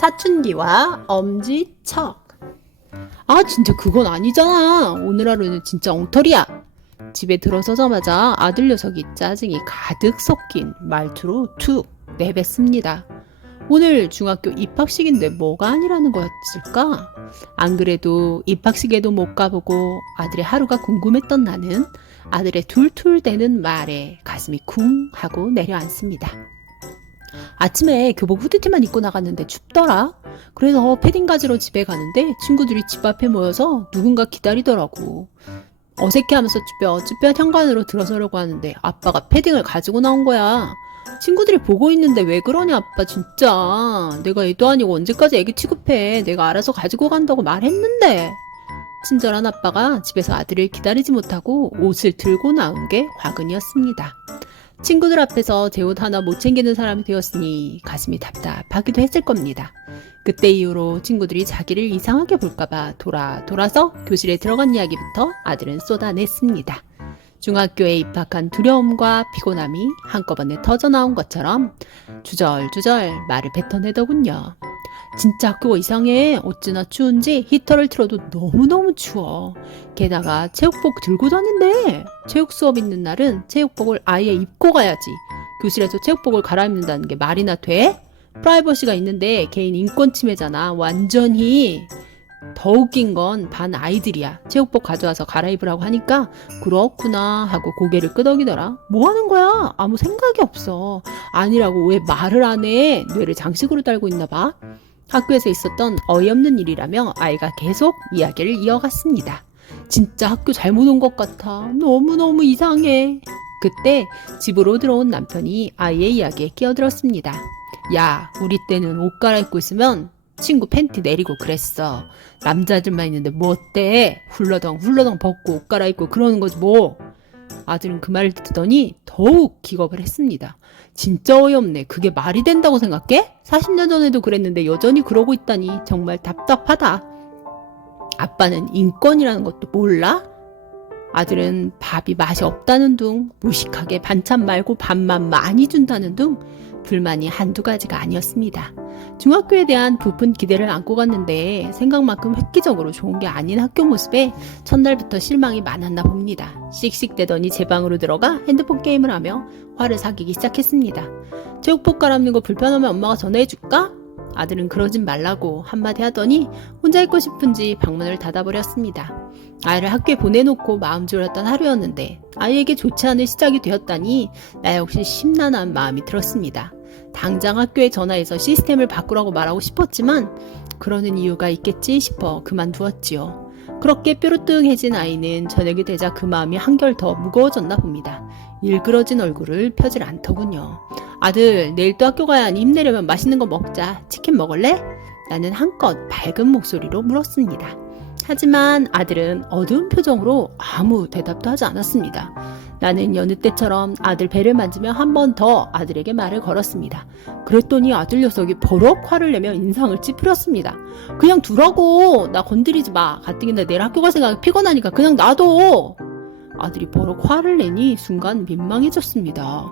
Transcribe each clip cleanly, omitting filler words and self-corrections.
사춘기와 엄지척. 아, 진짜 그건 아니잖아. 오늘 하루는 진짜 엉터리야. 집에 들어서자마자 아들 녀석이 짜증이 가득 섞인 말투로 툭 내뱉습니다. 오늘 중학교 입학식인데 뭐가 아니라는 거였을까? 안 그래도 입학식에도 못 가보고 아들의 하루가 궁금했던 나는 아들의 툴툴대는 말에 가슴이 쿵 하고 내려앉습니다. 아침에 교복 후드티만 입고 나갔는데 춥더라. 그래서 패딩 가지러 집에 가는데 친구들이 집 앞에 모여서 누군가 기다리더라고. 어색해하면서 쭈뼛쭈뼛 현관으로 들어서려고 하는데 아빠가 패딩을 가지고 나온 거야. 친구들이 보고 있는데 왜 그러냐 아빠 진짜. 내가 애도 아니고 언제까지 애기 취급해. 내가 알아서 가지고 간다고 말했는데. 친절한 아빠가 집에서 아들을 기다리지 못하고 옷을 들고 나온 게 화근이었습니다. 친구들 앞에서 제 옷 하나 못 챙기는 사람이 되었으니 가슴이 답답하기도 했을 겁니다. 그때 이후로 친구들이 자기를 이상하게 볼까봐 돌아서 교실에 들어간 이야기부터 아들은 쏟아냈습니다. 중학교에 입학한 두려움과 피곤함이 한꺼번에 터져나온 것처럼 주절주절 말을 뱉어내더군요. 진짜 학교가 이상해. 어찌나 추운지 히터를 틀어도 너무너무 추워. 게다가 체육복 들고 다닌대. 체육 수업 있는 날은 체육복을 아예 입고 가야지. 교실에서 체육복을 갈아입는다는 게 말이나 돼? 프라이버시가 있는데 개인 인권 침해잖아. 완전히. 더 웃긴 건 반 아이들이야. 체육복 가져와서 갈아입으라고 하니까 그렇구나 하고 고개를 끄덕이더라. 뭐 하는 거야? 아무 생각이 없어. 아니라고 왜 말을 안 해? 뇌를 장식으로 달고 있나 봐. 학교에서 있었던 어이없는 일이라며 아이가 계속 이야기를 이어갔습니다. 진짜 학교 잘못 온 것 같아. 너무너무 이상해. 그때 집으로 들어온 남편이 아이의 이야기에 끼어들었습니다. 야, 우리 때는 옷 갈아입고 있으면 친구 팬티 내리고 그랬어. 남자들만 있는데 뭐 어때? 훌러덩 벗고 옷 갈아입고 그러는 거지 뭐. 아들은 그 말을 듣더니 더욱 기겁을 했습니다. 진짜 어이없네. 그게 말이 된다고 생각해? 40년 전에도 그랬는데 여전히 그러고 있다니 정말 답답하다. 아빠는 인권이라는 것도 몰라? 아들은 밥이 맛이 없다는 둥, 무식하게 반찬 말고 밥만 많이 준다는 둥, 불만이 한두 가지가 아니었습니다. 중학교에 대한 부푼 기대를 안고 갔는데 생각만큼 획기적으로 좋은 게 아닌 학교 모습에 첫날부터 실망이 많았나 봅니다. 씩씩대더니 제 방으로 들어가 핸드폰 게임을 하며 화를 사귀기 시작했습니다. 체육복 갈아입는 거 불편하면 엄마가 전화해줄까? 아들은 그러진 말라고 한마디 하더니 혼자 있고 싶은지 방문을 닫아버렸습니다. 아이를 학교에 보내놓고 마음 졸였던 하루였는데 아이에게 좋지 않은 시작이 되었다니 나 역시 심란한 마음이 들었습니다. 당장 학교에 전화해서 시스템을 바꾸라고 말하고 싶었지만 그러는 이유가 있겠지 싶어 그만두었지요. 그렇게 뾰루뚱해진 아이는 저녁이 되자 그 마음이 한결 더 무거워졌나 봅니다. 일그러진 얼굴을 펴질 않더군요. 아들, 내일 또 학교 가야 하니 힘내려면 맛있는 거 먹자. 치킨 먹을래? 나는 한껏 밝은 목소리로 물었습니다. 하지만 아들은 어두운 표정으로 아무 대답도 하지 않았습니다. 나는 여느 때처럼 아들 배를 만지며 한 번 더 아들에게 말을 걸었습니다. 그랬더니 아들 녀석이 버럭 화를 내며 인상을 찌푸렸습니다. 그냥 두라고. 나 건드리지 마. 가뜩이나 내일 학교 갈 생각이 피곤하니까 그냥 놔둬. 아들이 버럭 화를 내니 순간 민망해졌습니다.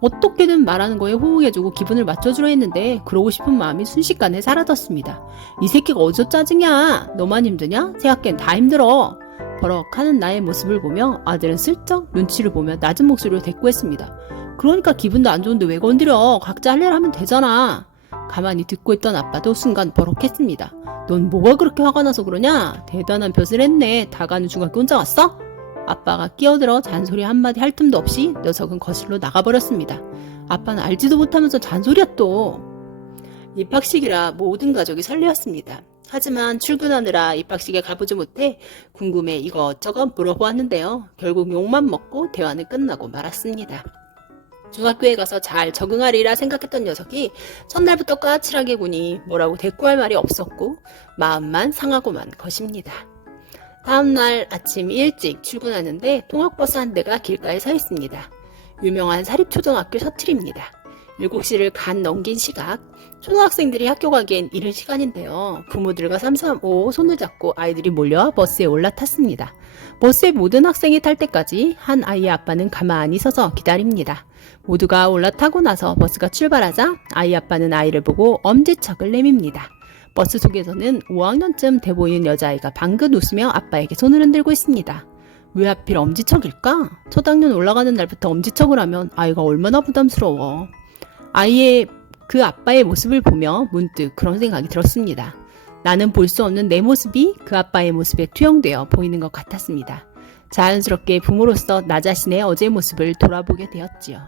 어떻게든 말하는 거에 호응해주고 기분을 맞춰주려 했는데 그러고 싶은 마음이 순식간에 사라졌습니다. 이 새끼가 어디서 짜증이야? 너만 힘드냐? 새 학기엔 다 힘들어. 버럭하는 나의 모습을 보며 아들은 슬쩍 눈치를 보며 낮은 목소리로 대꾸했습니다. 그러니까 기분도 안 좋은데 왜 건드려? 각자 할 일 하면 되잖아. 가만히 듣고 있던 아빠도 순간 버럭했습니다. 넌 뭐가 그렇게 화가 나서 그러냐? 대단한 벼슬 했네. 다 가는 중학교 혼자 왔어? 아빠가 끼어들어 잔소리 한마디 할 틈도 없이 녀석은 거실로 나가버렸습니다. 아빠는 알지도 못하면서 잔소리야 또. 입학식이라 모든 가족이 설레었습니다. 하지만 출근하느라 입학식에 가보지 못해 궁금해 이것저것 물어보았는데요. 결국 욕만 먹고 대화는 끝나고 말았습니다. 중학교에 가서 잘 적응하리라 생각했던 녀석이 첫날부터 까칠하게 구니 뭐라고 대꾸할 말이 없었고 마음만 상하고만 것입니다. 다음날 아침 일찍 출근하는데 통학버스 한 대가 길가에 서 있습니다. 유명한 사립초등학교 셔틀입니다. 7시를 간 넘긴 시각, 초등학생들이 학교 가기엔 이른 시간인데요. 부모들과 삼삼오오 손을 잡고 아이들이 몰려와 버스에 올라탔습니다. 버스에 모든 학생이 탈 때까지 한 아이의 아빠는 가만히 서서 기다립니다. 모두가 올라타고 나서 버스가 출발하자 아이 아빠는 아이를 보고 엄지척을 내밉니다. 버스 속에서는 5학년쯤 돼 보이는 여자아이가 방긋 웃으며 아빠에게 손을 흔들고 있습니다. 왜 하필 엄지척일까? 첫 학년 올라가는 날부터 엄지척을 하면 아이가 얼마나 부담스러워. 아이의 그 아빠의 모습을 보며 문득 그런 생각이 들었습니다. 나는 볼 수 없는 내 모습이 그 아빠의 모습에 투영되어 보이는 것 같았습니다. 자연스럽게 부모로서 나 자신의 어제의 모습을 돌아보게 되었지요.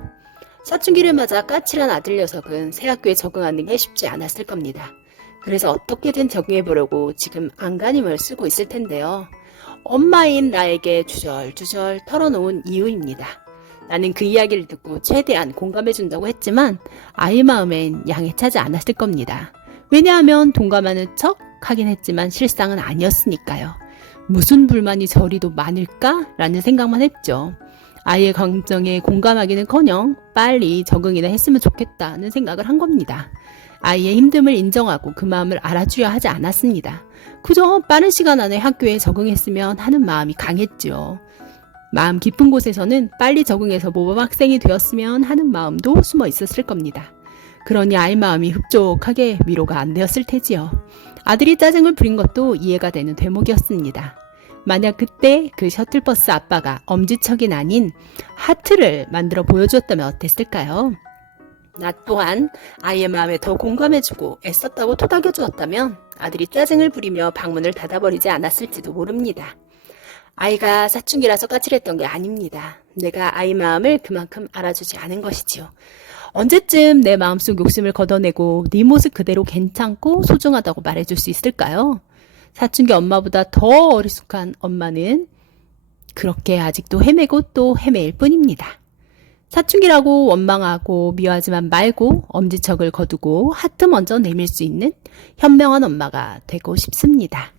사춘기를 맞아 까칠한 아들 녀석은 새 학교에 적응하는 게 쉽지 않았을 겁니다. 그래서 어떻게든 적응해보려고 지금 안간힘을 쓰고 있을 텐데요. 엄마인 나에게 주절주절 털어놓은 이유입니다. 나는 그 이야기를 듣고 최대한 공감해준다고 했지만 아이 마음엔 양해 차지 않았을 겁니다. 왜냐하면 동감하는 척 하긴 했지만 실상은 아니었으니까요. 무슨 불만이 저리도 많을까? 라는 생각만 했죠. 아이의 감정에 공감하기는커녕 빨리 적응이나 했으면 좋겠다는 생각을 한 겁니다. 아이의 힘듦을 인정하고 그 마음을 알아주려 하지 않았습니다. 그저 빠른 시간 안에 학교에 적응했으면 하는 마음이 강했죠. 마음 깊은 곳에서는 빨리 적응해서 모범 학생이 되었으면 하는 마음도 숨어 있었을 겁니다. 그러니 아이 마음이 흡족하게 위로가 안 되었을 테지요. 아들이 짜증을 부린 것도 이해가 되는 대목이었습니다. 만약 그때 그 셔틀버스 아빠가 엄지척이 아닌 하트를 만들어 보여주었다면 어땠을까요? 나 또한 아이의 마음에 더 공감해주고 애썼다고 토닥여주었다면 아들이 짜증을 부리며 방문을 닫아버리지 않았을지도 모릅니다. 아이가 사춘기라서 까칠했던 게 아닙니다. 내가 아이 마음을 그만큼 알아주지 않은 것이지요. 언제쯤 내 마음속 욕심을 걷어내고 네 모습 그대로 괜찮고 소중하다고 말해줄 수 있을까요? 사춘기 엄마보다 더 어리숙한 엄마는 그렇게 아직도 헤매고 또 헤매일 뿐입니다. 사춘기라고 원망하고 미워하지만 말고 엄지척을 거두고 하트 먼저 내밀 수 있는 현명한 엄마가 되고 싶습니다.